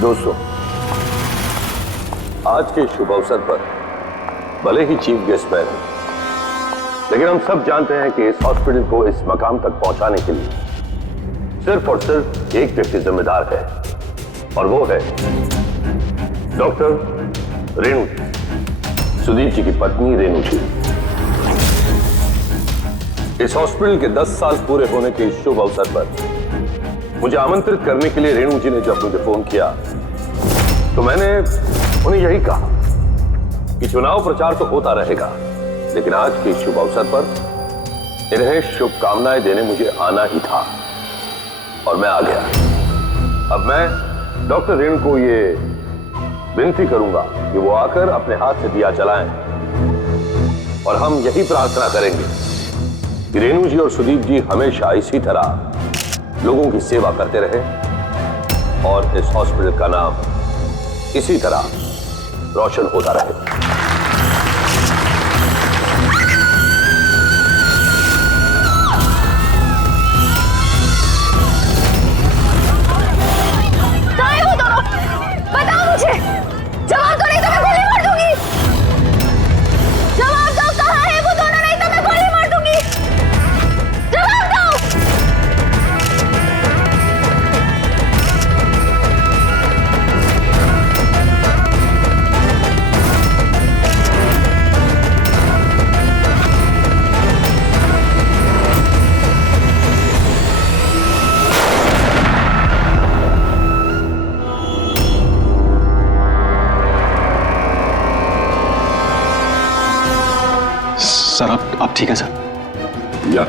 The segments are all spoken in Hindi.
दोस्तों, आज के शुभ अवसर पर भले ही चीफ गेस्ट मैं हूं, लेकिन हम सब जानते हैं कि इस हॉस्पिटल को इस मकाम तक पहुंचाने के लिए सिर्फ और सिर्फ एक व्यक्ति जिम्मेदार है, और वो है डॉक्टर रेणु जी, सुदीप जी की पत्नी रेणु जी। इस हॉस्पिटल के 10 साल पूरे होने के इस शुभ अवसर पर मुझे आमंत्रित करने के लिए रेणु जी ने जब मुझे फोन किया तो मैंने उन्हें यही कहा कि चुनाव प्रचार तो होता रहेगा, लेकिन आज के शुभ अवसर पर इन्हें शुभकामनाएं देने मुझे आना ही था, और मैं आ गया। अब मैं डॉक्टर रेणु को ये विनती करूंगा कि वो आकर अपने हाथ से दिया जलाएं, और हम यही प्रार्थना करेंगे कि रेणु जी और सुदीप जी हमेशा इसी तरह लोगों की सेवा करते रहे और इस हॉस्पिटल का नाम इसी तरह रोशन होता रहे। सर आप ठीक है सर? या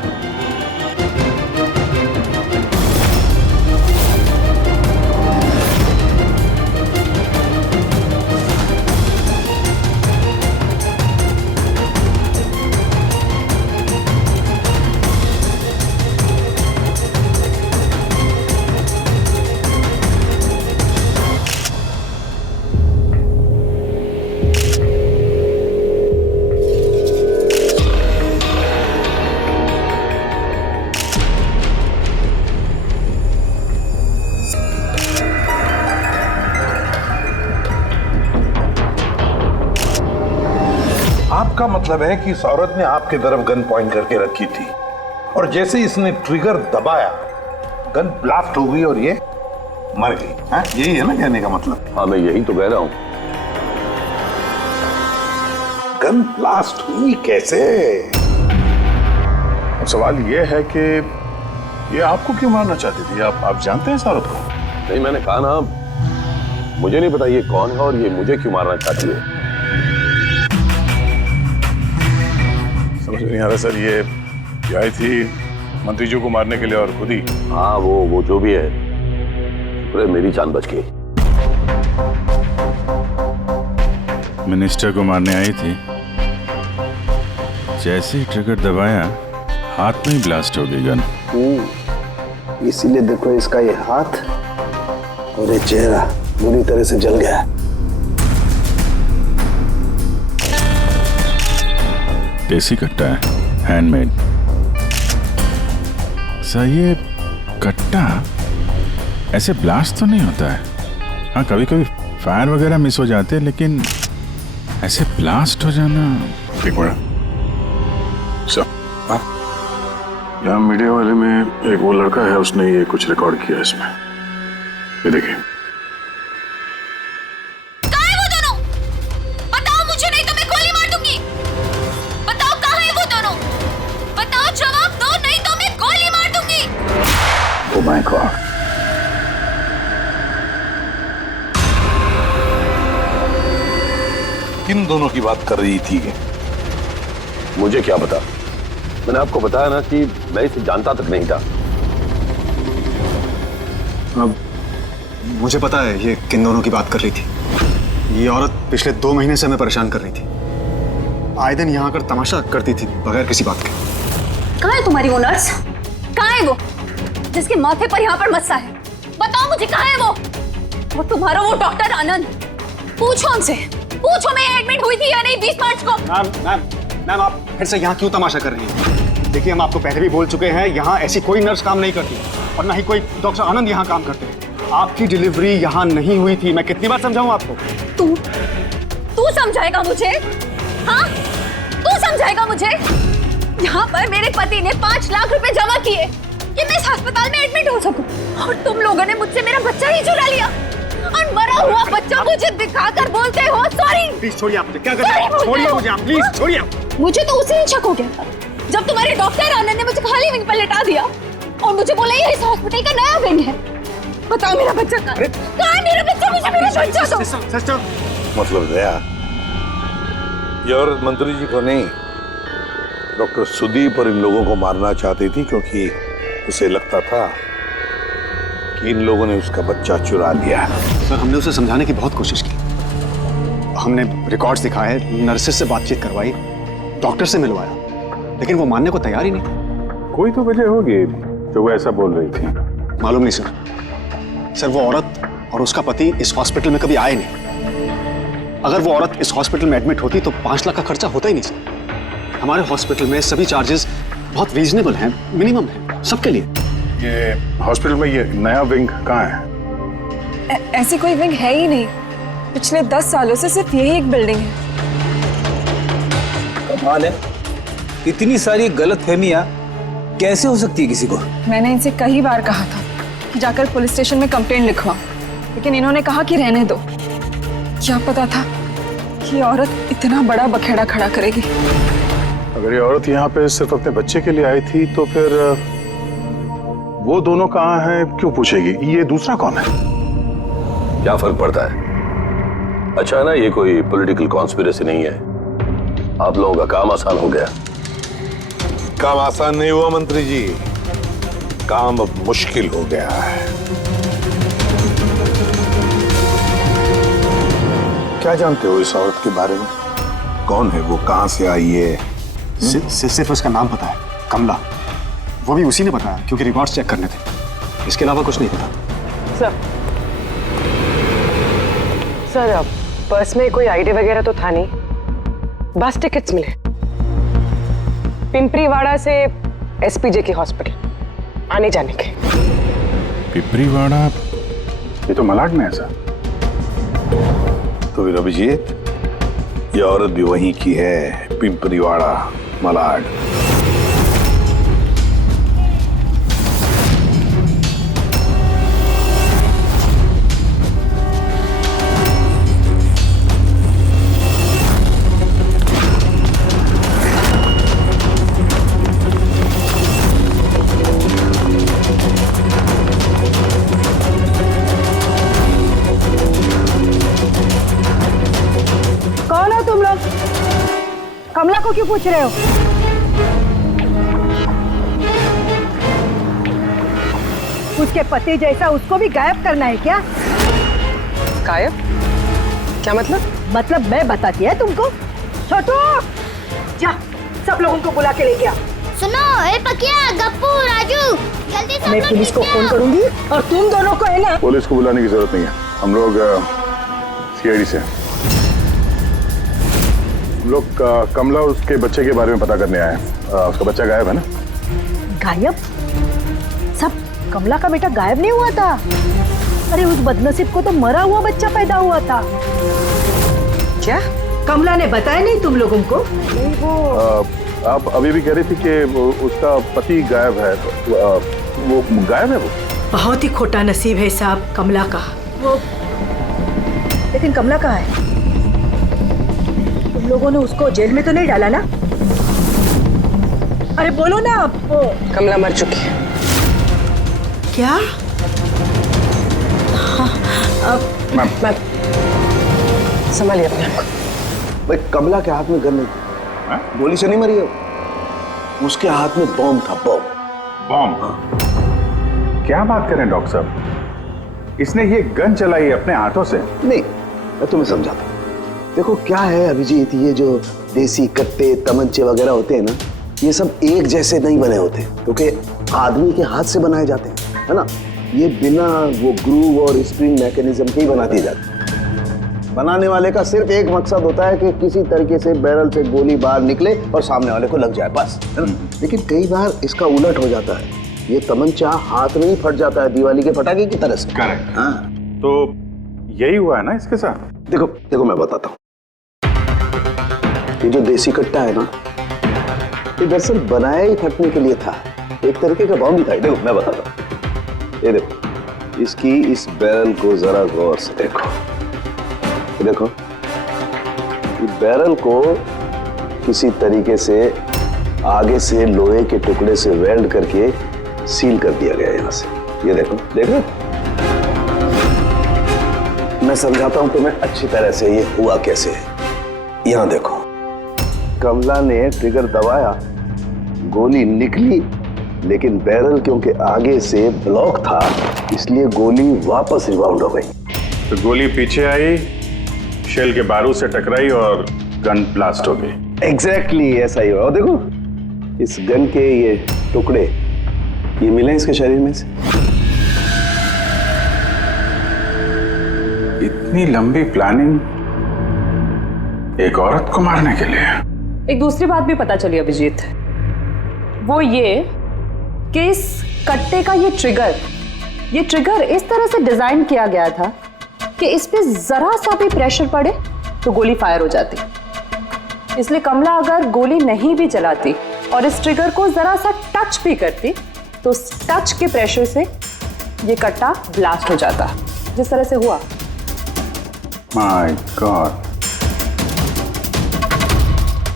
आपका मतलब है कि इस औरत ने आपके तरफ गन पॉइंट करके रखी थी, और जैसे इसने ट्रिगर दबाया गन ब्लास्ट हो गई और ये मर गई। हाँ, यही है ना कहने का मतलब? हाँ, मैं यही तो कह रहा हूं। गन ब्लास्ट हुई कैसे? अब सवाल ये है कि ये आपको क्यों मारना चाहती थी? आप जानते हैं इस औरत को? नहीं, मैंने कहा ना, मुझे नहीं पता ये कौन है और ये मुझे क्यों मारना चाहती है। समझ नहीं आ रहा सर। ये आई थी मंत्री जी को मारने के लिए और खुद ही। हाँ, वो जो भी है, पूरे मेरी जान बच गई। मिनिस्टर को मारने आई थी, जैसे ही ट्रिगर दबाया हाथ में ही ब्लास्ट हो गई गन। इसीलिए देखो इसका ये हाथ और ये चेहरा बुरी तरह से जल गया। देसी कट्टा है, हैंडमेड। सर, ये कट्टा ऐसे ब्लास्ट तो नहीं होता है। हाँ, कभी कभी फायर वगैरह मिस हो जाते हैं, लेकिन ऐसे ब्लास्ट हो जाना। एक मिनट सर, यहाँ मीडिया वाले में एक वो लड़का है, उसने ये कुछ रिकॉर्ड किया इसमें, ये देखिए। माय गॉड, किन दोनों की बात कर रही थी? मुझे क्या पता? मैंने आपको बताया ना कि मैं इसे जानता तक नहीं था। अब मुझे पता है ये किन दोनों की बात कर रही थी। ये औरत पिछले 2 महीने से हमें परेशान कर रही थी। आए दिन यहाँ आकर तमाशा करती थी बगैर किसी बात के। कहाँ है तुम्हारी वो नर्स? कहाँ है वो जिसके माथे पर यहाँ पर मस्सा है? बताओ मुझे, कहाँ है वो तुम्हारा वो डॉक्टर आनंद? पूछो उनसे, पूछो मैं एडमिट हुई थी या नहीं 20 मार्च को। मैम आप फिर से यहाँ क्यों तमाशा कर रही हैं? देखिए, हम आपको पहले भी बोल चुके हैं, यहाँ ऐसी कोई नर्स काम नहीं करती और ना ही कोई डॉक्टर आनंद यहाँ काम करते हैं। आपकी डिलीवरी यहाँ नहीं हुई थी। मैं कितनी बार समझाऊं आपको? तू समझाएगा मुझे? हाँ, तू समझाएगा मुझे? यहाँ पर मेरे पति ने 5 लाख रुपए जमा किए कि मैं इस अस्पताल में एडमिट हो सकूं, और तुम लोगों ने मुझसे मेरा बच्चा ही चुरा लिया और मरा हुआ बच्चा मुझे दिखाकर बोलते हो सॉरी। प्लीज छोड़िए आप मुझे। क्या कर रहे हैं? छोड़िए मुझे आप, प्लीज छोड़िए आप। मुझे तो उसी दिन शक हो गया था जब तुम्हारे डॉक्टर आनंद ने मुझे खाली विंग पर लेटा दिया और मुझे बोला ये इस हॉस्पिटल का नया विंग है। बताओ मेरा बच्चा कहाँ है? मेरा बच्चा, मुझे मेरा बच्चा दो। सिस्टर, मतलब दया, ये औरत मंत्री जी को नहीं, डॉक्टर सुदीप और इन लोगों को मारना चाहती थी, क्योंकि उसे लगता था कि इन लोगों ने उसका बच्चा चुरा लिया। सर हमने उसे समझाने की बहुत कोशिश की। हमने रिकॉर्ड्स दिखाए, नर्सेस से बातचीत करवाई, डॉक्टर से मिलवाया, लेकिन वो मानने को तैयार ही नहीं। कोई तो वजह होगी जो वो ऐसा बोल रही थी। मालूम नहीं सर, वो औरत और उसका पति इस हॉस्पिटल में कभी आए नहीं। अगर वो औरत इस हॉस्पिटल में एडमिट होती तो 5 लाख का खर्चा होता ही नहीं सर। हमारे हॉस्पिटल में सभी चार्जेस बहुत रीजनेबल हैं, मिनिमम है सबके लिए। ये हॉस्पिटल में ये नया विंग कहाँ है? ऐसी कोई विंग है ही नहीं। पिछले 10 सालों से सिर्फ यही एक बिल्डिंग है। कमाल है, इतनी सारी गलतफहमियां कैसे हो सकती है किसी को? मैंने इनसे कई बार कहा था कि जाकर पुलिस स्टेशन में कंप्लेंट लिखवा, लेकिन इन्होंने कहा कि रहने दो। क्या पता था कि ये औरत इतना बड़ा बखेड़ा खड़ा करेगी। अगर ये औरत यहाँ पे सिर्फ अपने बच्चे के लिए आई थी तो फिर वो दोनों कहाँ हैं क्यों पूछेगी? ये दूसरा कौन है? क्या फर्क पड़ता है? अच्छा ना, ये कोई पॉलिटिकल कॉन्स्पिरेसी नहीं है। आप लोगों का काम आसान हो गया। काम आसान नहीं हुआ मंत्री जी, काम अब मुश्किल हो गया है। क्या जानते हो इस औरत के बारे में? कौन है वो, कहां से आई है? सिर्फ उसका नाम पता है, कमला। वो भी उसी ने बताया क्योंकि रिकॉर्ड्स चेक करने थे। इसके अलावा कुछ नहीं पता। सर पर्स में कोई आईडी वगैरह तो था नहीं, बस टिकट्स मिले पिंपरीवाड़ा से एसपीजे के हॉस्पिटल आने जाने के। पिपरीवाड़ा, ये तो मलाड में है सर। तो फिर अभिजीत, ये औरत भी वहीं की है, पिंपरीवाड़ा, मलाड। कौन हो तुम लोग? कमला को क्यों पूछ रहे हो? उसके पति जैसा उसको भी गायब करना है क्या? गायब? क्या मतलब? मतलब मैं बताती है तुमको। छोटू, जा सब लोगों को बुला के लेके आ। सुनो, ए पकिया, गप्पू, राजू, जल्दी सब मैं लोग पुलिस को नीचे फोन आओ। करूंगी और तुम दोनों को है ना। पुलिस को बुलाने की जरूरत नहीं है, हम लोग सीआईडी से हैं। हम लोग कमला और उसके बच्चे के बारे में पता करने आए हैं। उसका बच्चा गायब है ना? गायब? सब कमला का बेटा गायब नहीं हुआ था। अरे उस बदनसीब को तो मरा हुआ बच्चा पैदा हुआ था। क्या? कमला ने बताया नहीं तुम लोगों को? नहीं वो आप अभी भी कह रही थी कि उसका पति गायब है, तो वो गायब है? वो बहुत ही खोटा नसीब है साहब कमला का। वो लेकिन कमला कहाँ है? तुम लोगों ने उसको जेल में तो नहीं डाला ना? अरे बोलो ना आप। कमला मर चुकी है। क्या? मैम संभालिए अपने आप को। भाई कमला के हाथ में गन नहीं, गोली से नहीं मरी है, उसके हाथ में बॉम्ब था, बॉम्ब। बॉम्ब? क्या बात करें डॉक्टर साहब, इसने ये गन चलाई अपने हाथों से? नहीं, मैं तुम्हें समझाता हूँ। देखो क्या है अभिजीत, ये जो देसी कट्टे तमंचे वगैरह होते हैं ना, ये सब एक जैसे नहीं बने होते, क्योंकि आदमी के हाथ से बनाए जाते हैं, है ना। ये बिना वो ग्रूव और स्प्रिंग मैकेनिज्म के ही बना दिए जाते हैं। बनाने वाले का सिर्फ एक मकसद होता है कि किसी तरीके से बैरल से गोली बाहर निकले और सामने वाले को लग जाए, बस, है ना। लेकिन कई बार इसका उलट हो जाता है। ये तमंचा हाथ में ही फट जाता है दिवाली के पटाखे की तरह से। करेक्ट। हाँ तो यही हुआ है ना इसके साथ? देखो देखो मैं बताता हूँ, ये जो देसी कट्टा है ना, ये दरअसल बनाया ही फटने के लिए था, एक तरीके का बॉम्ब ही था। देखो मैं बताता हूँ, ये देखो इसकी इस बैरल को जरा गौर से देखो, ये देखो इस बैरल को किसी तरीके से आगे से लोहे के टुकड़े से वेल्ड करके सील कर दिया गया यहाँ से। ये देखो देखो, मैं समझाता हूं तुम्हें अच्छी तरह से ये हुआ कैसे है। यहाँ देखो, कमला ने ट्रिगर दबाया, गोली निकली, लेकिन बैरल क्योंकि आगे से ब्लॉक था इसलिए गोली वापस रिबाउंड हो गई। तो गोली पीछे आई, शेल के बारूद से टकराई और गन ब्लास्ट हो गई। एग्जैक्टली ऐसा ही हुआ। और देखो इस गन के ये टुकड़े ये मिले इसके शरीर में से। इतनी लंबी प्लानिंग एक औरत को मारने के लिए। एक दूसरी बात भी पता चली अभिजीत, वो ये कि इस कट्टे का ये ट्रिगर इस तरह से डिजाइन किया गया था कि इस पे जरा सा भी प्रेशर पड़े तो गोली फायर हो जाती। इसलिए कमला अगर गोली नहीं भी चलाती और इस ट्रिगर को जरा सा टच भी करती तो उस टच के प्रेशर से ये कट्टा ब्लास्ट हो जाता, जिस तरह से हुआ। My God.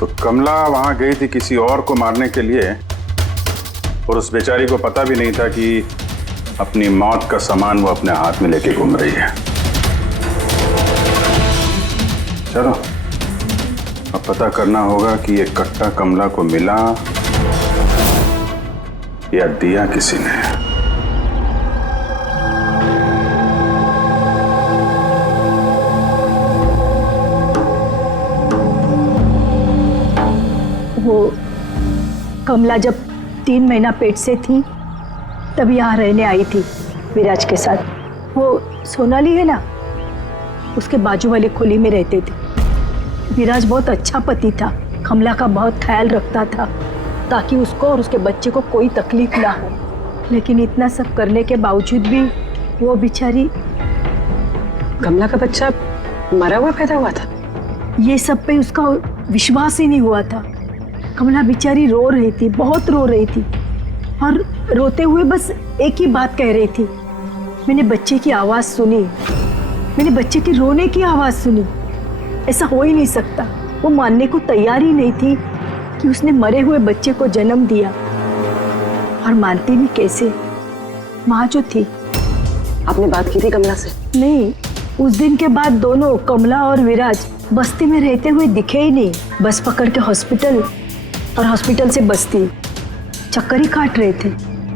तो कमला वहां गई थी किसी और को मारने के लिए और उस बेचारी को पता भी नहीं था कि अपनी मौत का सामान वो अपने हाथ में लेके घूम रही है। चलो अब पता करना होगा कि ये कट्टा कमला को मिला या दिया किसी ने। वो कमला जब 3 महीना पेट से थी तब यहाँ रहने आई थी विराज के साथ। वो सोनाली है ना, उसके बाजू वाली खोली में रहते थे। विराज बहुत अच्छा पति था, कमला का बहुत ख्याल रखता था ताकि उसको और उसके बच्चे को कोई तकलीफ ना हो। लेकिन इतना सब करने के बावजूद भी वो बेचारी। कमला का बच्चा मरा हुआ पैदा हुआ था? ये सब पे उसका विश्वास ही नहीं हुआ था। कमला बेचारी रो रही थी, बहुत रो रही थी और रोते हुए बस एक ही बात कह रही थी, मैंने बच्चे की आवाज़ सुनी, मैंने बच्चे के रोने की आवाज़ सुनी। ऐसा हो ही नहीं सकता। वो मानने को तैयार ही नहीं थी कि उसने मरे हुए बच्चे को जन्म दिया। और मानती भी कैसे, माँ जो थी। आपने बात की थी कमला से? नहीं, उस दिन के बाद दोनों कमला और विराज बस्ती में रहते हुए दिखे ही नहीं। बस पकड़ के हॉस्पिटल और हॉस्पिटल से बस्ती चक्कर ही काट रहे थे।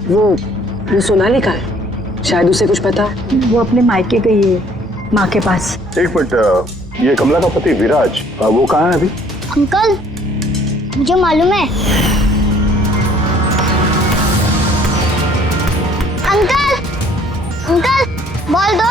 वो सोनाली का है, शायद उसे कुछ पता। वो अपने मायके गई है, माँ के पास। एक मिनट, ये कमला का पति विराज वो कहाँ है अभी? अंकल मुझे मालूम है। अंकल अंकल बोल दो।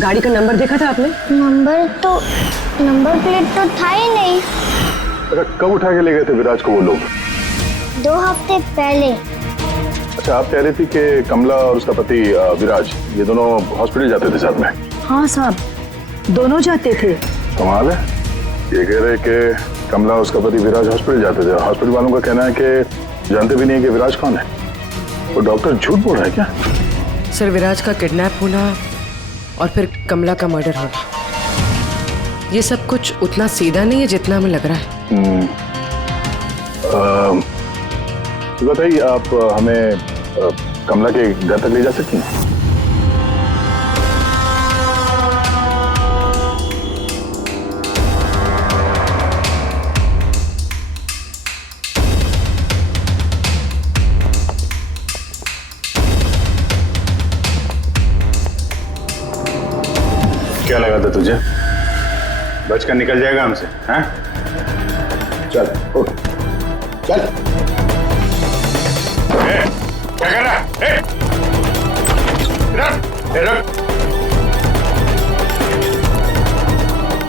गाड़ी का नंबर देखा था आपने? नंबर प्लेट तो था ही नहीं। कब उठा के ले गए थे विराज को वो लोग? 2 हफ्ते पहले। अच्छा, आप कह रही थी कि कमला और उसका पति विराज ये दोनों हॉस्पिटल जाते थे साथ में? हाँ साहब, दोनों जाते थे। कमाल है, ये कह रहे कि कमला उसका पति विराज हॉस्पिटल जाते थे। हॉस्पिटल वालों का कहना है कि जानते भी नहीं कि विराज कौन है। वो डॉक्टर झूठ बोल रहा है क्या? सर, विराज का किडनैप होना और फिर कमला का मर्डर होना, ये सब कुछ उतना सीधा नहीं है जितना हमें लग रहा है। बताइए, आप हमें कमला के घर तक ले जा सकती हैं? क्या लगा था तुझे? बचकर निकल जाएगा हमसे? हैं? चल उठ, चल। क्या कर रहा है? रुक।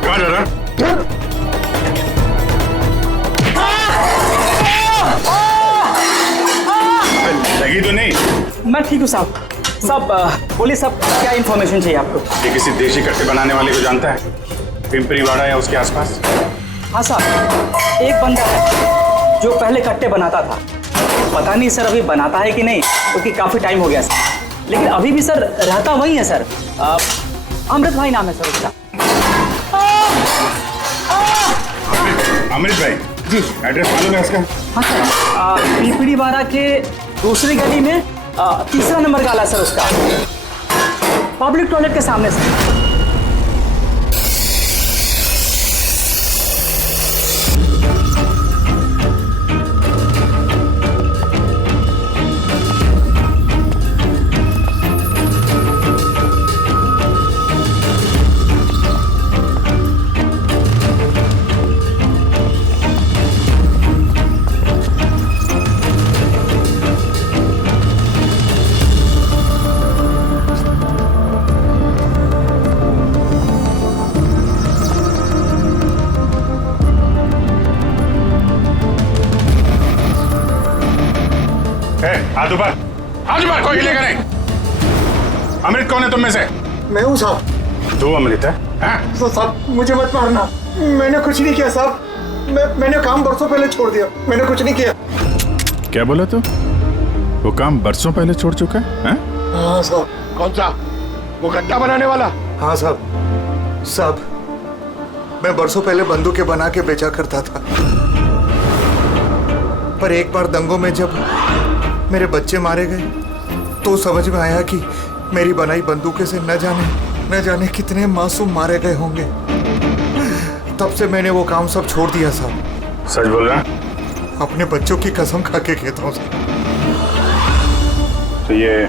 कहाँ जा रहा है? लगी तो नहीं? मैं ठीक हूँ साहब। साहब बोलिए साहब, क्या इन्फॉर्मेशन चाहिए आपको? ये किसी देशी कट्टे बनाने वाले को जानता है? पिंपरी वाड़ा या उसके आसपास? हाँ साहब, एक बंदा है जो पहले कट्टे बनाता था। पता नहीं सर अभी बनाता है कि नहीं, क्योंकि काफ़ी टाइम हो गया सर। लेकिन अभी भी सर रहता वही है सर। अमृत भाई नाम है सर उसका। अमृत भाई जी, एड्रेस मालूम है उसका? हाँ सर, पीपड़ी वाड़ा के दूसरी गली में तीसरा नंबर का आला सर उसका, पब्लिक टॉयलेट के सामने सर। हाथ ऊपर, कोई हिलेगा नहीं। अमृत कौन है तुम में से? मैं हूँ साहब। तू अमृत है? साहब मुझे मत मारना, मैंने कुछ नहीं किया साहब। मैंने काम बरसों पहले छोड़ दिया, मैंने कुछ नहीं किया। क्या बोला तू? वो काम बरसों पहले छोड़ चुका है? हाँ साहब। कौन सा? वो गट्टा बनाने वाला? हाँ साहब, मैं बरसों पहले बंदूकें बना के बेचा करता था। पर एक बार दंगों में जब मेरे बच्चे मारे गए तो समझ में आया कि मेरी बनाई बंदूकें से न जाने कितने मासूम मारे गए होंगे। तब से मैंने वो काम सब छोड़ दिया साहब। सच बोल रहा? अपने बच्चों की कसम खा के कहता हूँ साहब। तो ये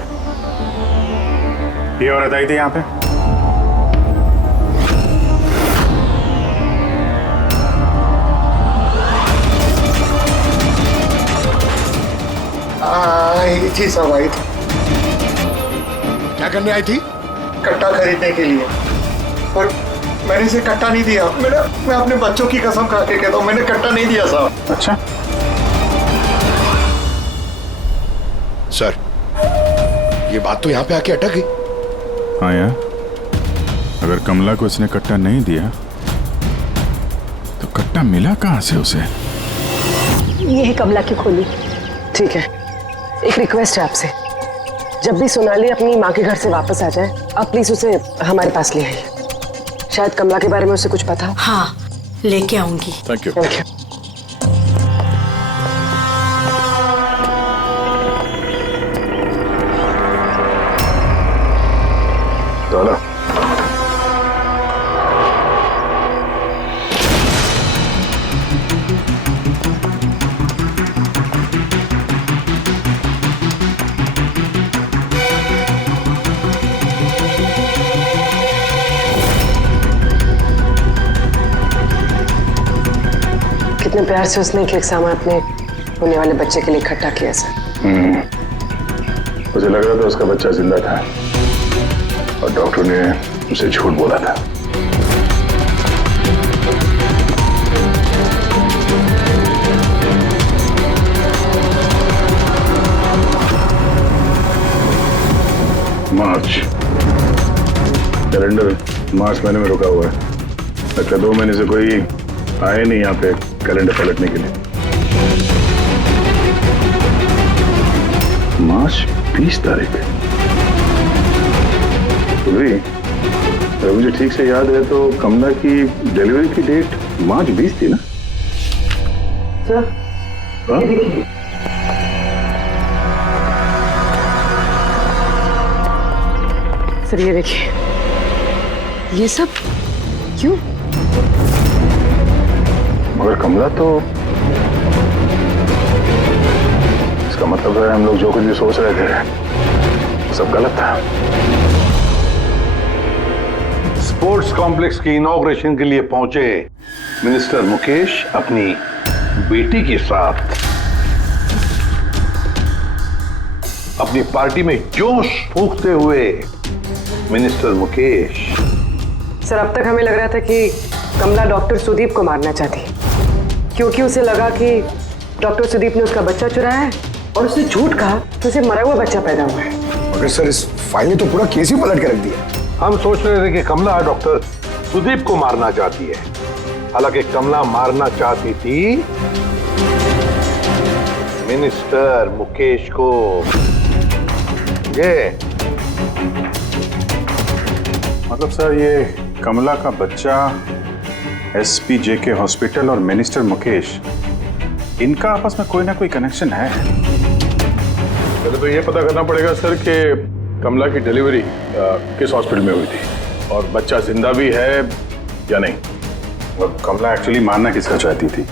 औरत आई थी यहाँ पे? आई थी साहब, आई थी। क्या करने आई थी? कट्टा खरीदने के लिए। और मैंने इसे कट्टा नहीं दिया। मैं अपने बच्चों की कसम खा के कहता हूँ, मैंने कट्टा नहीं दिया साहब। अच्छा सर, ये बात तो यहाँ पे आके अटक गई। हाँ यार, अगर कमला को इसने कट्टा नहीं दिया तो कट्टा मिला कहाँ से उसे? ये है कमला की खोली। ठीक है, एक रिक्वेस्ट है आपसे, जब भी सोनाली अपनी माँ के घर से वापस आ जाए आप प्लीज उसे हमारे पास ले आइए। शायद कमला के बारे में उसे कुछ पता हो। हाँ, लेके आऊंगी। Thank you. Thank you. चलो। कितने प्यार से उसने एक सामान अपने होने वाले बच्चे के लिए इकट्ठा किया सर। मुझे लग रहा था उसका बच्चा जिंदा था और डॉक्टर ने उसे झूठ बोला था। मार्च कैलेंडर मार्च महीने में रुका हुआ है। लगता 2 महीने से कोई आए नहीं यहाँ पे कैलेंडर पलटने के लिए। मार्च 20 तारीख। तो भी अगर मुझे ठीक से याद है तो कमला की डिलीवरी की डेट मार्च 20 थी ना? सर हाँ? सर ये देखिए, ये सब क्यों? मगर कमला तो, इसका मतलब है हम लोग जो कुछ भी सोच रहे थे सब गलत था। स्पोर्ट्स कॉम्प्लेक्स के इनॉग्रेशन के लिए पहुंचे मिनिस्टर मुकेश अपनी बेटी के साथ अपनी पार्टी में जोश फूंकते हुए मिनिस्टर मुकेश। सर अब तक हमें लग रहा था कि कमला डॉक्टर सुदीप को मारना चाहती क्योंकि उसे लगा कि डॉक्टर सुदीप ने उसका बच्चा चुराया है और उसने झूठ कहा तो उसे मरा हुआ बच्चा पैदा हुआ है। मगर सर इस फाइल ने तो पूरा केस ही पलट के रख दिया। हम सोच रहे थे कि कमला डॉक्टर सुदीप को मारना चाहती है, हालांकि कमला मारना चाहती थी मिनिस्टर मुकेश को। ये मतलब सर ये कमला का बच्चा एसपी जेके हॉस्पिटल और मिनिस्टर मुकेश, इनका आपस में कोई ना कोई कनेक्शन है। पहले तो ये पता करना पड़ेगा सर कि कमला की डिलीवरी किस हॉस्पिटल में हुई थी और बच्चा जिंदा भी है या नहीं। और कमला एक्चुअली मारना किसका चाहती थी,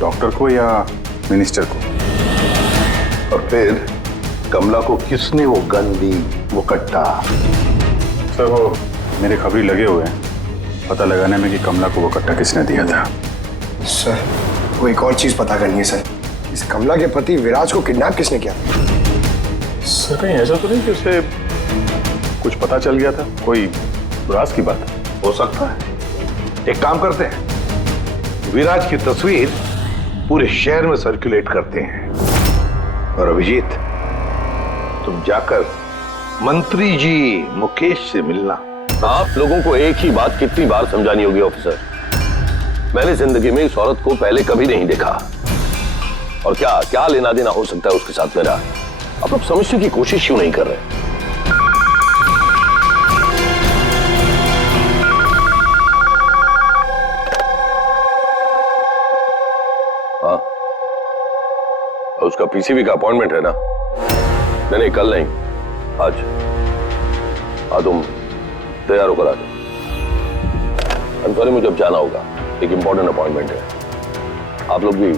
डॉक्टर को या मिनिस्टर को? और फिर कमला को किसने वो गन दी, वो कट्टा? सर वो मेरे खबरी लगे हुए हैं पता लगाने में कि कमला को वो कट्टा किसने दिया था। सर वो एक और चीज पता करनी है सर, इस कमला के पति विराज को किडनैप किसने किया? सर कहीं ऐसा तो नहीं कि उसे कुछ पता चल गया था, कोई राज की बात? हो सकता है। एक काम करते हैं, विराज की तस्वीर पूरे शहर में सर्कुलेट करते हैं और अभिजीत तुम जाकर मंत्री जी मुकेश से मिलना। आप लोगों को एक ही बात कितनी बार समझानी होगी ऑफिसर, मैंने जिंदगी में इस औरत को पहले कभी नहीं देखा और क्या क्या लेना देना हो सकता है उसके साथ मेरा। आप लोग समझने की कोशिश क्यों नहीं कर रहे? हाँ उसका पीसीबी का अपॉइंटमेंट है ना? नहीं कल नहीं, आज। हाँ तुम तैयार होकर आ जाओ। सॉरी मुझे अब जाना होगा, एक इंपॉर्टेंट अपॉइंटमेंट है। आप लोग भी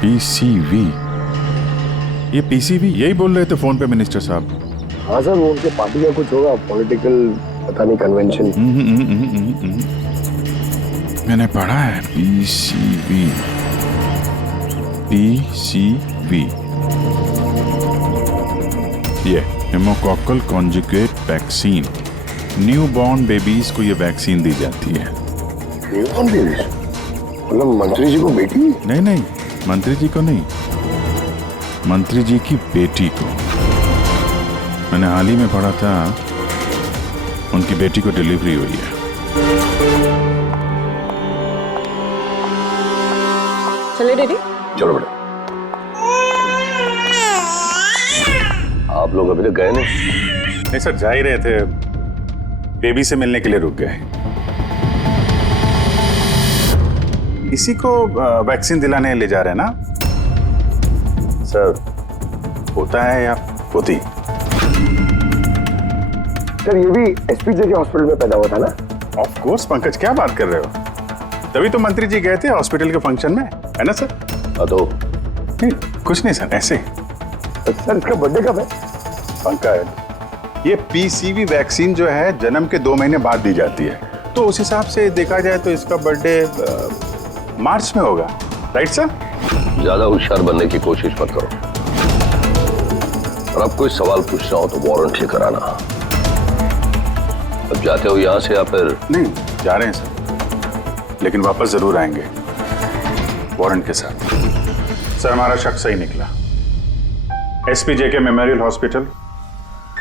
पीसीवी, ये पीसीवी यही बोल रहे थे फोन पे मिनिस्टर साहब। हाँ सर वो उनके पार्टी का कुछ होगा, पॉलिटिकल पता नहीं कन्वेंशन। मैंने पढ़ा है पीसीवी, पीसीवी ये pneumococcal conjugate vaccine, new born babies को ये वैक्सीन दी जाती है। New born babies? मतलब मंत्री जी को बेटी? नहीं मंत्री जी को नहीं, मंत्री जी की बेटी को। मैंने हाल ही में पढ़ा था उनकी बेटी को डिलीवरी हुई है। चले डैडी? चलो बेटा। आप लोग अभी तक गए नहीं सर, जा ही रहे थे, बेबी से मिलने के लिए रुक गए। इसी को वैक्सीन दिलाने ले जा रहे हैं ना सर? होता है या होती? सर ये भी एसपीजे के हॉस्पिटल में पैदा हुआ था ना? ऑफ कोर्स पंकज, क्या बात कर रहे हो? तभी तो मंत्री जी गए थे हॉस्पिटल के फंक्शन में, है ना सर? तो नहीं कुछ नहीं सर, ऐसे। सर इसका बर्थडे कब है? पंकज ये पीसीवी वैक्सीन जो है जन्म के 2 महीने बाद दी जाती है, तो उस हिसाब से देखा जाए तो इसका बर्थडे मार्च में होगा, राइट सर? ज्यादा होशियार बनने की कोशिश मत करो, और अब कोई सवाल पूछना हो तो वारंट लेकर आना। अब जाते हो यहां से या फिर? नहीं जा रहे हैं सर, लेकिन वापस जरूर आएंगे वारंट के साथ। सर हमारा शक सही निकला, एसपी जेके मेमोरियल हॉस्पिटल,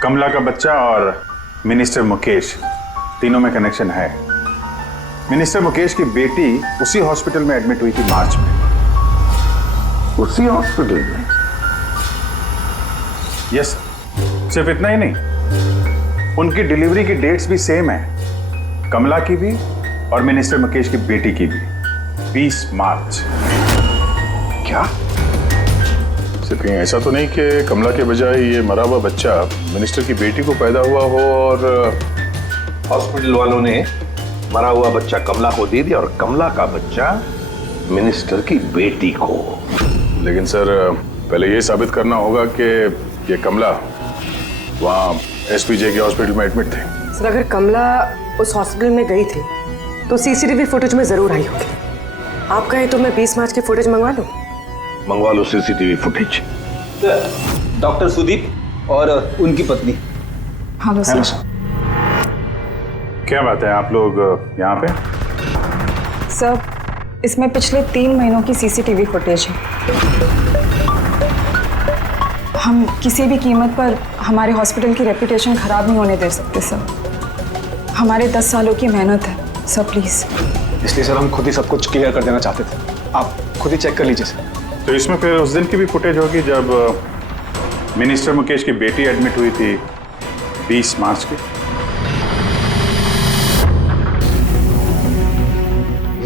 कमला का बच्चा और मिनिस्टर मुकेश, तीनों में कनेक्शन है। मिनिस्टर मुकेश की बेटी उसी हॉस्पिटल में एडमिट हुई थी मार्च में। उसी हॉस्पिटल में? यस, सिर्फ इतना ही नहीं, उनकी डिलीवरी की डेट्स भी सेम है, कमला की भी और मिनिस्टर मुकेश की बेटी की भी, 20 मार्च। क्या? सिर्फ कहीं ऐसा तो नहीं कि कमला के बजाय ये मरा हुआ बच्चा मिनिस्टर की बेटी को पैदा हुआ हो और हॉस्पिटल वालों ने मरा हुआ बच्चा कमला को दे दिया और कमला का बच्चा मिनिस्टर की बेटी को? लेकिन सर पहले ये साबित करना होगा कि ये कमला वहाँ एसपीजे के हॉस्पिटल में एडमिट थे। सर अगर कमला उस हॉस्पिटल में गई थी तो सीसीटीवी फुटेज में जरूर आई होगी। आप कहें तो मैं 20 मार्च की फुटेज मंगवा लूं? मंगवा लो सीसीटीवी फुटेज। डॉक्टर सुदीप और उनकी पत्नी। Hello sir. क्या बात है, आप लोग यहाँ पे? सर, इसमें पिछले 3 महीनों की सीसीटीवी फुटेज है। हम किसी भी कीमत पर हमारे हॉस्पिटल की रेपुटेशन खराब नहीं होने दे सकते सर। हमारे 10 सालों की मेहनत है सर, प्लीज। इसलिए सर हम खुद ही सब कुछ क्लियर कर देना चाहते थे, आप खुद ही चेक कर लीजिए सर। तो इसमें फिर उस दिन की भी फुटेज होगी जब मिनिस्टर मुकेश की बेटी एडमिट हुई थी 20 मार्च की।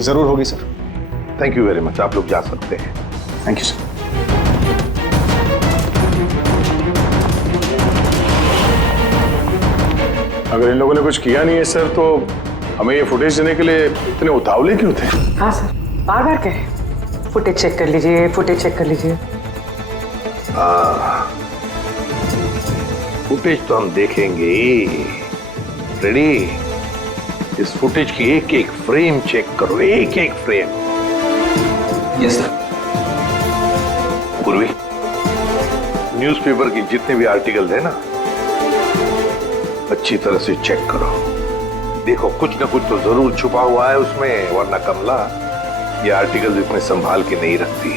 जरूर होगी sir. Thank you very much, आप लोग जा सकते हैं। Thank you sir. अगर इन लोगों ने कुछ किया नहीं है सर, तो हमें ये फुटेज देने के लिए इतने उतावले क्यों थे? हाँ सर, बार बार कहे फुटेज चेक कर लीजिए, फुटेज चेक कर लीजिए। फुटेज तो हम देखेंगे। रेडी? इस फुटेज की एक एक फ्रेम चेक करो, एक एक फ्रेम। Yes sir. पूर्वी, न्यूज़पेपर की जितने भी आर्टिकल है ना, अच्छी तरह से चेक करो। देखो कुछ ना कुछ तो जरूर छुपा हुआ है उसमें, वरना कमला ये आर्टिकल इतने संभाल के नहीं रखती।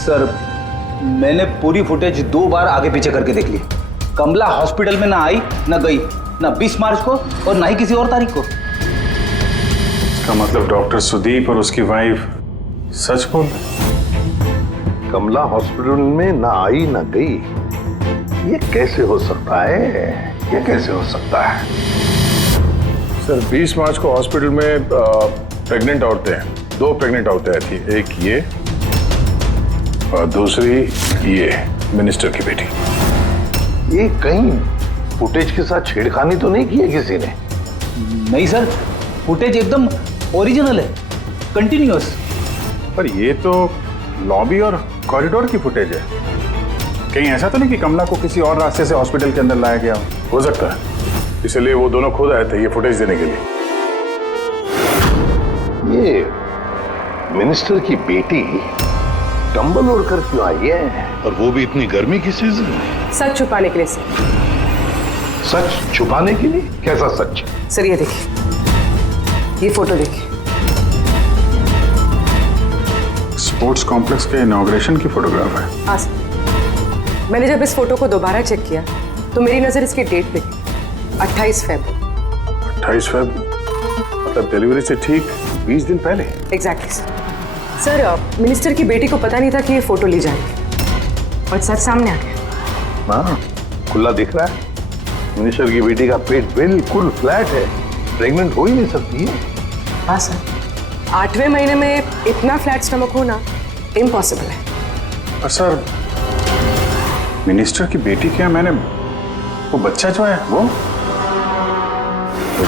सर, मैंने पूरी फुटेज 2 बार आगे पीछे करके देख ली। कमला हॉस्पिटल में ना आई ना गई, ना 20 मार्च को और ना ही किसी और तारीख को। इसका मतलब डॉक्टर सुदीप और उसकी वाइफ सच बोल रहे? कमला हॉस्पिटल में ना आई ना गई, ये कैसे हो सकता है? ये कैसे हो सकता है? सर 20 मार्च को हॉस्पिटल में प्रेग्नेंट औरतें हैं, 2 प्रेग्नेंट औरतें आई थी, एक ये और दूसरी ये मिनिस्टर की बेटी। ये कहीं फुटेज के साथ छेड़खानी तो नहीं की है किसी ने? नहीं सर, फुटेज एकदम ओरिजिनल है, कंटिन्यूअस। पर ये तो लॉबी और कॉरिडोर की फुटेज है। कहीं ऐसा तो नहीं कि कमला को किसी और रास्ते से हॉस्पिटल के अंदर लाया गया हो सकता है, इसलिए वो दोनों खुद आए थे ये फुटेज देने के लिए। ये मिनिस्टर की बेटी कंबल ओढ़कर क्यों आई है, और वो भी इतनी गर्मी की सीजन में? सच छुपाने के लिए सर। सच छुपाने के लिए? कैसा सच? सर ये देखिए, ये फोटो देखिए। स्पोर्ट्स कॉम्प्लेक्स के इनॉग्रेशन की फोटोग्राफ है। हाँ सर, मैंने जब इस फोटो को दोबारा चेक किया तो मेरी नजर इसकी डेट पे थी, 28 फरवरी। 28 फरवरी मतलब डिलीवरी से ठीक 20 दिन पहले। Exactly sir. मिनिस्टर की बेटी को पता नहीं था कि ये फोटो ली जाएगी और सच सामने आ गया। हाँ, खुला दिख रहा है। मिनिस्टर की बेटी का पेट बिल्कुल फ्लैट है, प्रेग्नेंट हो ही नहीं सकती है। हाँ सर, 8वें महीने में इतना फ्लैट स्टमक होना इम्पॉसिबल है। सर, मिनिस्टर की बेटी क्या, मैंने वो बच्चा जो है वो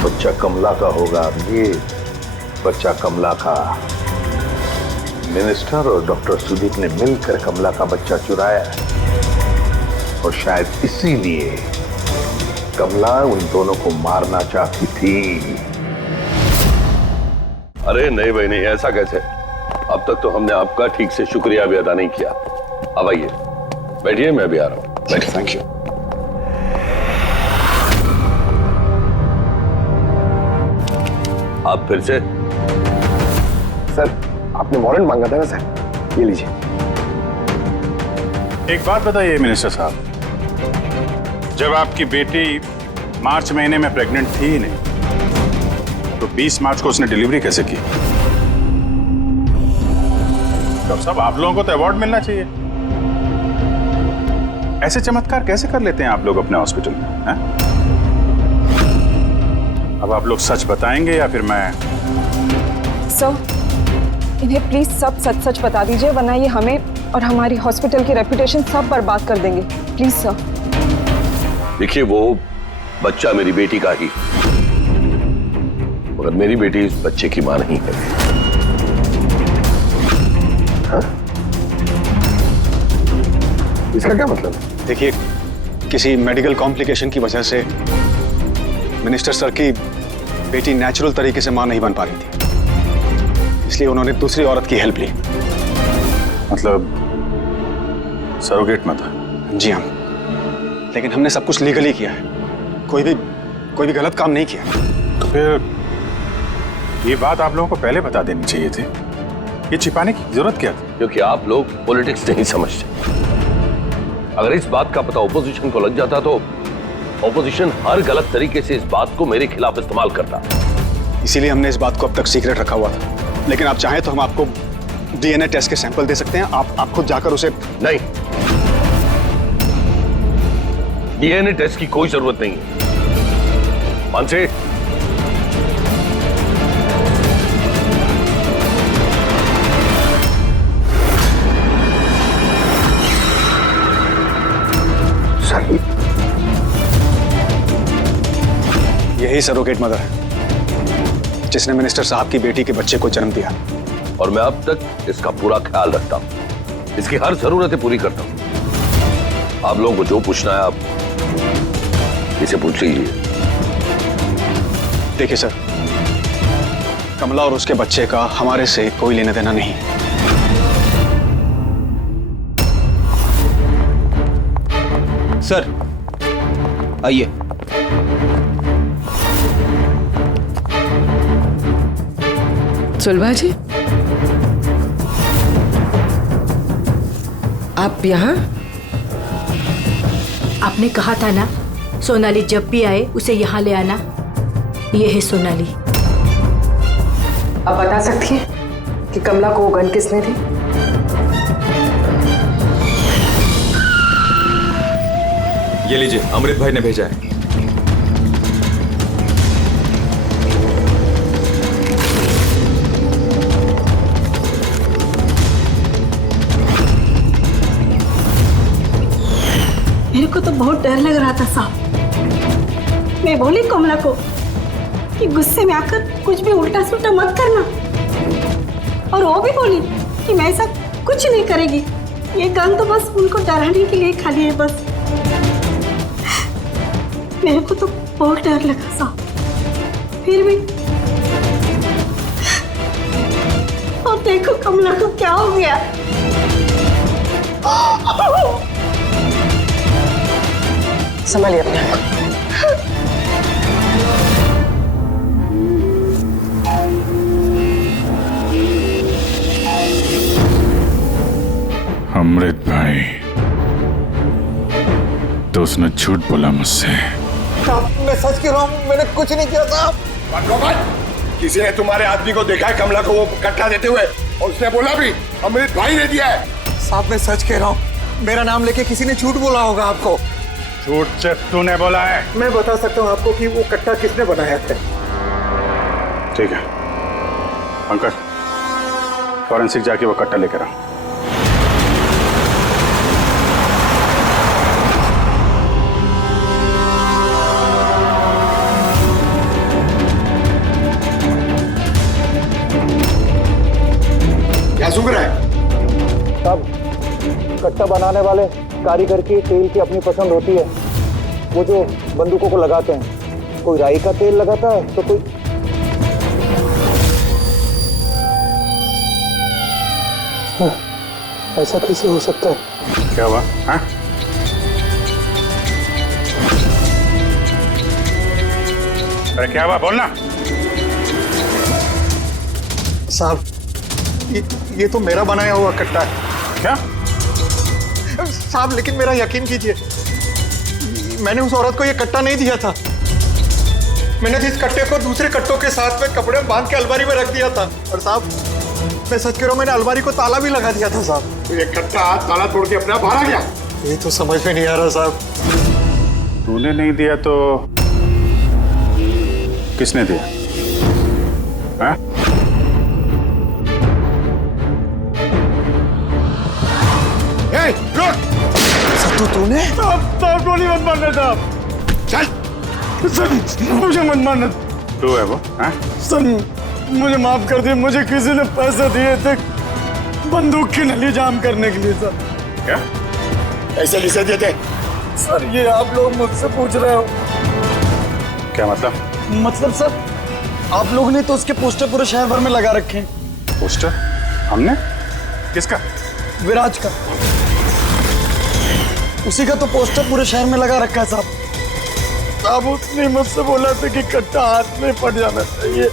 बच्चा कमला का होगा। ये बच्चा कमला का। मिनिस्टर और डॉक्टर सुदीप ने मिलकर कमला का बच्चा चुराया, और शायद इसीलिए कमला उन दोनों को मारना चाहती थी। अरे नहीं भाई नहीं, ऐसा कैसे? अब तक तो हमने आपका ठीक से शुक्रिया भी अदा नहीं किया। अब आइए बैठिए, मैं भी आ रहा हूं। बैठिए। Thank you. आप फिर से? सर आपने वारंट मांगा था ना सर, ये लीजिए। एक बात बताइए मिनिस्टर साहब, जब आपकी बेटी मार्च महीने में प्रेग्नेंट थी ही नहीं, तो 20 मार्च को उसने डिलीवरी कैसे की? तो सब आप लोगों को तो अवार्ड मिलना चाहिए। ऐसे चमत्कार कैसे कर लेते हैं आप लोग अपने हॉस्पिटल में, हैं? अब आप लोग सच बताएंगे या फिर मैं? सर, इन्हें प्लीज सब सच सच बता दीजिए, वरना ये हमें और हमारी हॉस्पिटल की रेपुटेशन सब बर्बाद कर देंगे। Please sir. देखिए, वो बच्चा मेरी बेटी का ही, मगर मेरी बेटी इस बच्चे की मां नहीं है। हाँ? इसका क्या मतलब है? देखिए, किसी मेडिकल कॉम्प्लिकेशन की वजह से मिनिस्टर सर की बेटी नेचुरल तरीके से मां नहीं बन पा रही थी, इसलिए उन्होंने दूसरी औरत की हेल्प ली। मतलब सरोगेट मदर? जी हाँ, लेकिन हमने सब कुछ लीगली किया है, कोई भी गलत काम नहीं किया। तो फिर ये बात आप लोगों को पहले बता देनी चाहिए थी, ये छिपाने की जरूरत क्या थी? क्योंकि आप लोग पॉलिटिक्स नहीं समझते। अगर इस बात का पता ऑपोजिशन को लग जाता तो ऑपोजिशन हर गलत तरीके से इस बात को मेरे खिलाफ इस्तेमाल करता। इसीलिए हमने इस बात को अब तक सीक्रेट रखा हुआ था, लेकिन आप चाहें तो हम आपको डीएनए टेस्ट के सैंपल दे सकते हैं, आप खुद जाकर उसे। नहीं, डीएनए टेस्ट की कोई जरूरत नहीं है। मानसे, यही सरोगेट मदर है जिसने मिनिस्टर साहब की बेटी के बच्चे को जन्म दिया, और मैं अब तक इसका पूरा ख्याल रखता हूं, इसकी हर जरूरतें पूरी करता हूं। आप लोगों को जो पूछना है आप इसे पूछ लीजिए। देखिए सर, कमला और उसके बच्चे का हमारे से कोई लेना देना नहीं है। सर आइए। सुलभा जी, आप यहाँ? आपने कहा था ना, सोनाली जब भी आए उसे यहाँ ले आना। ये है सोनाली। आप बता सकती हैं कि कमला को वो गन किसने दी? ये लीजिए, अमृत भाई ने भेजा है। मेरे को तो बहुत डर लग रहा था साहब। मैं बोली कमला को कि गुस्से में आकर कुछ भी उल्टा सुल्टा मत करना, और वो भी बोली कि मैं ऐसा कुछ नहीं करेगी। ये गन तो बस उनको डराने के लिए खाली है बस। मेरे को तो बहुत डर लगा साहब, फिर भी। और देखो कमला को क्या हो गया। संभालिए अपने आप को। अमृत भाई, तो उसने झूठ बोला मुझसे। मैं सच कह रहा हूँ, मैंने कुछ नहीं किया साहब। किसी ने तुम्हारे आदमी को देखा है कमला को वो कट्टा देते हुए, और उसने बोला भी अमृत भाई ने दिया है। साहब मैं सच कह रहा हूँ, मेरा नाम लेके किसी ने झूठ बोला होगा आपको। झूठ सिर्फ तूने बोला है। मैं बता सकता हूँ आपको कि वो कट्टा किसने बनाया है। ठीक है अंकल, फॉरेंसिक जाके वो कट्टा लेकर आओ। क्या सुन रहा है? तब कट्टा बनाने वाले कारीगर की तेल की अपनी पसंद होती है। वो जो बंदूकों को लगाते हैं, कोई राई का तेल लगाता है तो कोई। ऐसा कैसे हो सकता है? क्या हुआ? हाँ? अरे क्या हुआ, बोलना। साहब ये तो मेरा बनाया हुआ कट्टा है। क्या? साहब लेकिन मेरा यकीन कीजिए, मैंने उस औरत को ये कट्टा नहीं दिया था। मैंने इस कट्टे को दूसरे कट्टों के साथ में कपड़े में बांध के अलमारी में रख दिया था। और साहब मैं सच कह रहा हूँ, मैंने अलमारी को ताला भी लगा दिया था साहब। तो ये कट्टा ताला तोड़ के अपने आप बाहर आ गया? ये तो समझ में नहीं आ रहा साहब। तूने नहीं दिया तो किसने दिया? हाँ? सत्तू तूने? साहब गोली मत मारना साहब। चल सर मुझे मत मारना। तू है वो? हाँ? सर मुझे माफ कर दिए, मुझे किसी ने पैसे दिए थे बंदूक की नली जाम करने के लिए सर। क्या? ऐसे किसे देते? सर ये आप लोग मुझसे पूछ रहे हो? क्या मतलब? मतलब सर आप लोग ने तो उसके पोस्टर पूरे शहर भर में लगा रखे हैं। पोस्टर? हमने? किसका? विराज का। उसी का तो पोस्टर पूरे शहर में लगा रखा है साहब। साहब उसने मुझसे बोला था कि कट्टा हाथ में पड़ जाना चाहिए।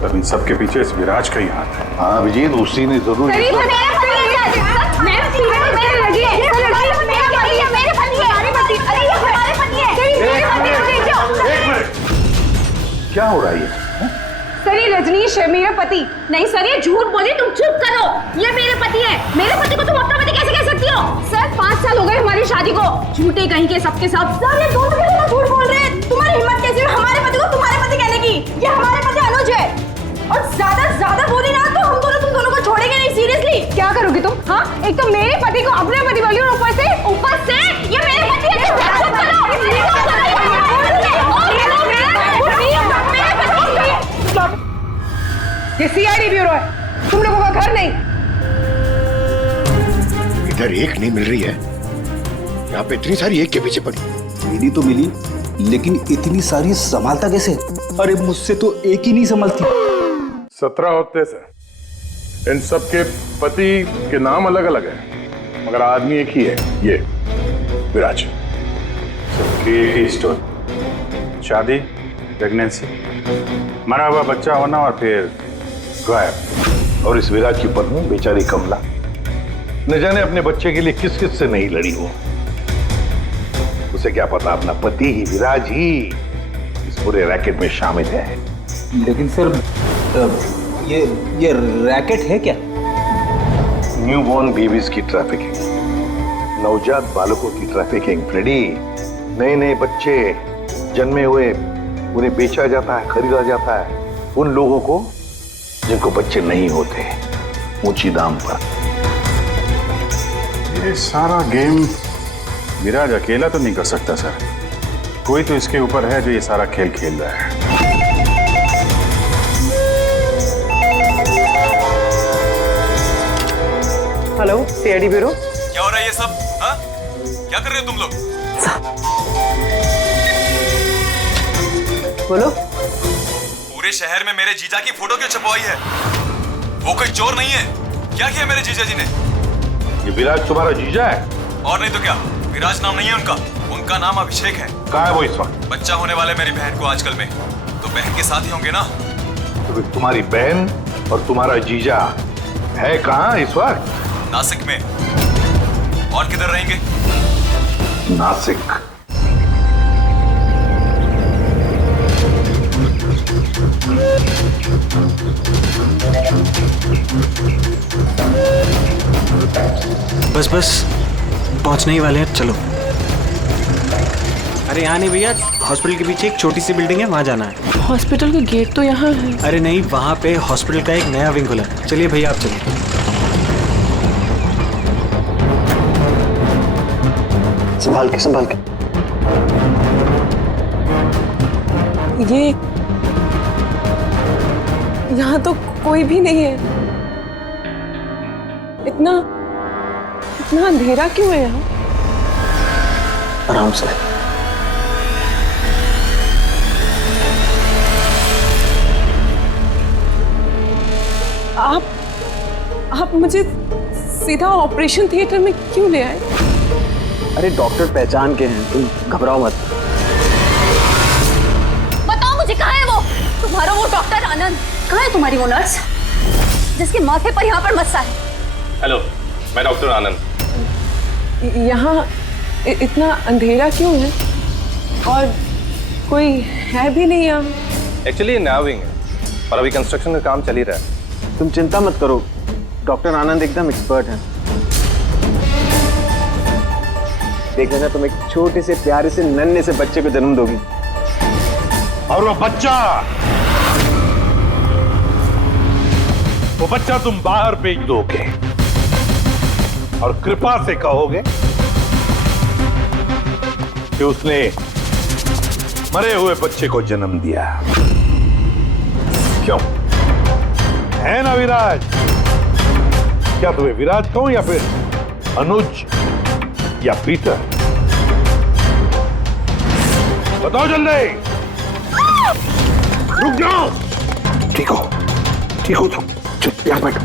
पर इन सब के पीछे इस विराज का ही हाथ है। हाँ अभिजीत, उसी ने जरूर क्या हो रहा है ये? सर ये रजनीश है मेरा पति। नहीं सर ये झूठ बोली, तुम चुप करो। ये मेरे पति है। मेरे पति को तुम अपना पति कैसे कह सकती हो? सर 5 साल हो गए हमारी शादी को। झूठे कहीं के सबके सब। सर ये दोनों के झूठ बोल रहे हैं। तुम्हारी हिम्मत कैसे हुई हमारे पति को तुम्हारे पति कहने की? ये हमारे पति अनुज है। और ज्यादा बोली ना तो हम दोनों तुम दोनों को छोड़ेंगे नहीं। सीरियसली क्या करोगी तुम? हाँ एक तो मेरे पति को अपने पति बोली और ऊपर से ये मेरे पति है। ये सीआईडी ब्यूरो है, तुम लोगों का घर नहीं। इधर एक नहीं मिल रही है, यहाँ पे इतनी सारी एक के पीछे पड़ी। मिली तो मिली, लेकिन इतनी सारी संभालता कैसे? अरे मुझसे तो एक ही नहीं संभलती। 17 होते सर। इन सब के पति के नाम अलग अलग है मगर आदमी एक ही है, ये विराज। सबकी एक ही स्टोरी। शादी, प्रेगनेंसी, मरा हुआ बच्चा होना और फिर गायब। और इस विराज की पत्नी बेचारी कमला, न जाने अपने बच्चे के लिए किस किस से नहीं लड़ी हो। उसे क्या पता अपना पति ही, विराज ही इस पूरे रैकेट में शामिल है। लेकिन सर ये रैकेट है क्या? न्यूबॉर्न बेबीज की ट्रैफिकिंग, नवजात बालकों की ट्रैफिकिंग। फ्रेडी, नए बच्चे जन्मे हुए उन्हें बेचा जाता है, खरीदा जाता है उन लोगों को जिनको बच्चे नहीं होते, ऊंची दाम पर। ये सारा गेम विराज अकेला तो नहीं कर सकता सर। कोई तो इसके ऊपर है जो ये सारा खेल खेल रहा है। Hello CID bureau. क्या हो रहा है ये सब? हाँ? क्या कर रहे हो तुम लोग? बोलो। पूरे शहर में मेरे जीजा की फोटो क्यों छपवाई है? वो कोई चोर नहीं है। क्या किया मेरे जीजा जी ने? ये विराज तुम्हारा जीजा है? और नहीं तो क्या, विराज नाम नहीं है उनका नाम अभिषेक है। कहाँ है वो इस वक्त? बच्चा होने वाले मेरी बहन को आजकल में, तो बहन के साथ ही होंगे ना। तो फिर तुम्हारी बहन और तुम्हारा जीजा है कहाँ इस वक्त? नासिक में। और किधर रहेंगे? नासिक। बस पहुंचने ही वाले हैं, चलो। अरे यहाँ नहीं भैया, हॉस्पिटल के पीछे एक छोटी सी बिल्डिंग है, वहाँ जाना है। हॉस्पिटल का गेट तो यहाँ है। अरे नहीं, वहाँ पे हॉस्पिटल का एक नया विंग खुला है। चलिए भैया आप चलिए। संभाल के। ये यहाँ तो कोई भी नहीं है। इतना अंधेरा क्यों है यहाँ? आराम से। आप मुझे सीधा ऑपरेशन थिएटर में क्यों ले आए? अरे डॉक्टर पहचान के हैं, तुम घबराओ मत। बताओ मुझे कहाँ है वो तुम्हारा वो डॉक्टर आनंद? कहाँ है तुम्हारी वो नर्स जिसके माथे पर यहाँ पर मस्सा है? हेलो, मैं डॉक्टर आनंद। यहाँ इतना अंधेरा क्यों है और कोई है भी नहीं यहाँ? एक्चुअली ये नया विंग है और अभी कंस्ट्रक्शन का काम चल ही रहा है। तुम चिंता मत करो, डॉक्टर आनंद एकदम एक्सपर्ट हैं। देखना ना, तुम एक छोटे से प्यारे से नन्हे से बच्चे को जन्म दोगी। और वो बच्चा तुम बाहर भेज दोगे और कृपा से कहोगे कि उसने मरे हुए बच्चे को जन्म दिया। क्यों है ना विराज? क्या तुम्हें विराज कहूं या फिर अनुज या पीटर? बताओ जल्दी। रुक जाओ। ठीक हो तुम, चुप यहाँ बैठो।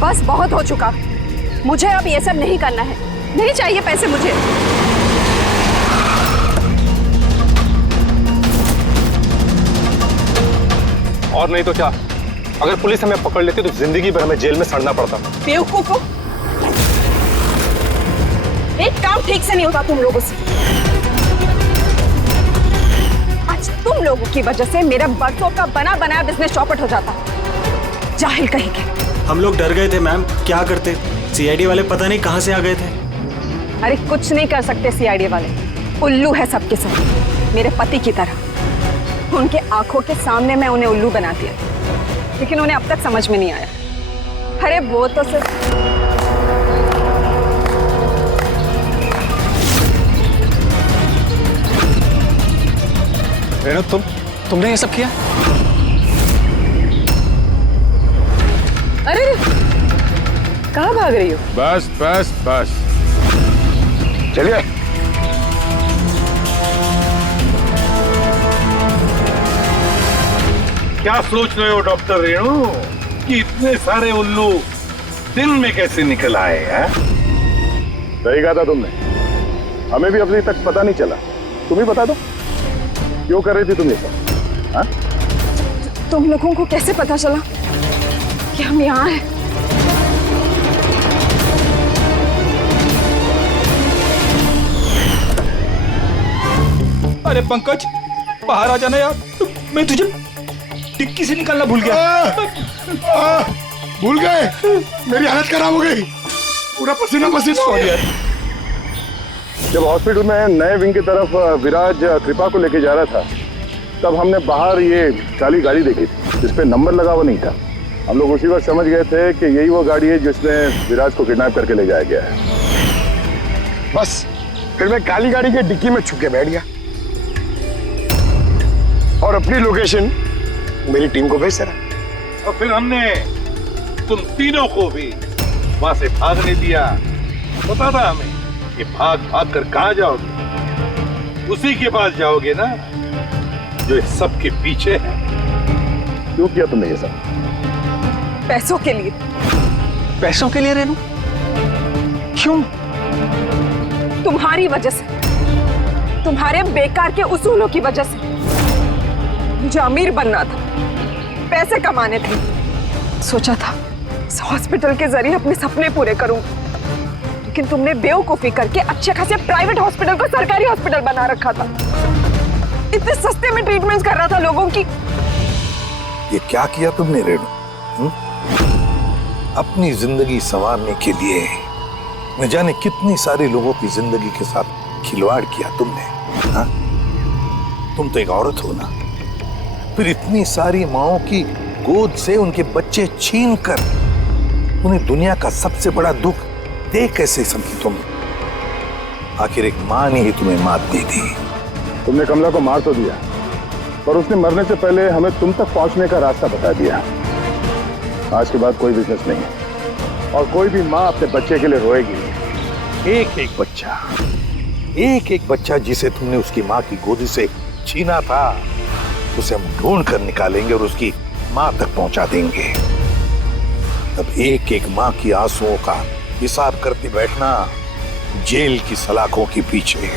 बस बहुत हो चुका, मुझे अब ये सब नहीं करना है। नहीं चाहिए पैसे मुझे। और नहीं तो क्या, अगर पुलिस हमें पकड़ लेती तो जिंदगी भर हमें जेल में सड़ना पड़ता। बेवकूफ हो, एक काम ठीक से नहीं होता तुम लोगों से। आज तुम लोगों की वजह से मेरा बरसों का बना बनाया बिजनेस चौपट हो जाता। जाहिल कहीं के। हम लोग डर गए थे मैम, क्या करते? सीआईडी वाले पता नहीं कहां से आ गए थे। अरे कुछ नहीं कर सकते सीआईडी वाले, उल्लू है सबके सब, मेरे पति की तरह। उनके आंखों के सामने मैं उन्हें उल्लू बना दिया, लेकिन उन्हें अब तक समझ में नहीं आया। अरे वो तो सिर्फ रेणु, तुमने ये सब किया? अरे कहाँ भाग रही हो? बस बस बस, चलिए। क्या सोच रहे हो डॉक्टर रेणु कि इतने सारे उल्लू दिन में कैसे निकल आए हैं? सही कहा था तुमने, हमें भी अभी तक पता नहीं चला। तुम ही बता दो, क्यों कर रही थी तुम ये सब? हाँ? तुम लोगों को कैसे पता चला कि हम यहाँ हैं? अरे पंकज, बाहर आ जाना यार, मैं तुझे टिक्की से निकालना भूल गया। भूल गए? मेरी हालत खराब हो गई, पूरा पसीना पसीना हो गया। जब हॉस्पिटल में नए विंग की तरफ विराज कृपा को लेके जा रहा था, तब हमने बाहर ये काली गाड़ी देखी थी जिसपे नंबर लगा हुआ नहीं था। हम लोग उसी वक्त समझ गए थे कि यही वो गाड़ी है जिसमें विराज को किडनैप करके ले जाया गया है। बस फिर मैं काली गाड़ी के डिक्की में छुप के बैठ गया और अपनी लोकेशन मेरी टीम को भेज रहा। और फिर हमने तुम तीनों को भी वहां से भागने दिया। पता था हमें कि भाग भाग कर कहां जाओगे, उसी के पास जाओगे ना जो इस सब के पीछे है। क्यों किया तुमने ये सब? पैसों के लिए। पैसों के लिए रेणु? क्यों? तुम्हारी वजह से, तुम्हारे बेकार के उसूलों की वजह से। मुझे अमीर बनना था, पैसे कमाने थे। सोचा था इस हॉस्पिटल के जरिए अपने सपने पूरे करूं, लेकिन तुमने बेवकूफी करके अच्छे खासे प्राइवेट हॉस्पिटल को सरकारी हॉस्पिटल बना रखा था। इतने सस्ते में ट्रीटमेंट कर रहा था लोगों की। ये क्या किया तुमने रेणु? अपनी जिंदगी संवारने के लिए न जाने कितनी सारे लोगों की जिंदगी के साथ खिलवाड़ किया तुमने। हाँ? तुम तो एक औरत हो ना, फिर इतनी सारी माओं की गोद से उनके बच्चे छीन कर उन्हें दुनिया का सबसे बड़ा दुख दे कैसे समझी तुम? आखिर एक माँ ने ही तुम्हें मात दे दी। तुमने कमला को मार तो दिया, पर उसने मरने से पहले हमें तुम तक पहुंचने का रास्ता बता दिया। आज के बाद कोई बिजनेस नहीं है और कोई भी माँ अपने बच्चे के लिए रोएगी। एक एक बच्चा जिसे तुमने उसकी माँ की गोदी से छीना था, उसे हम ढूंढ कर निकालेंगे और उसकी माँ तक पहुंचा देंगे। तब एक एक माँ की आंसुओं का हिसाब करते बैठना जेल की सलाखों के पीछे।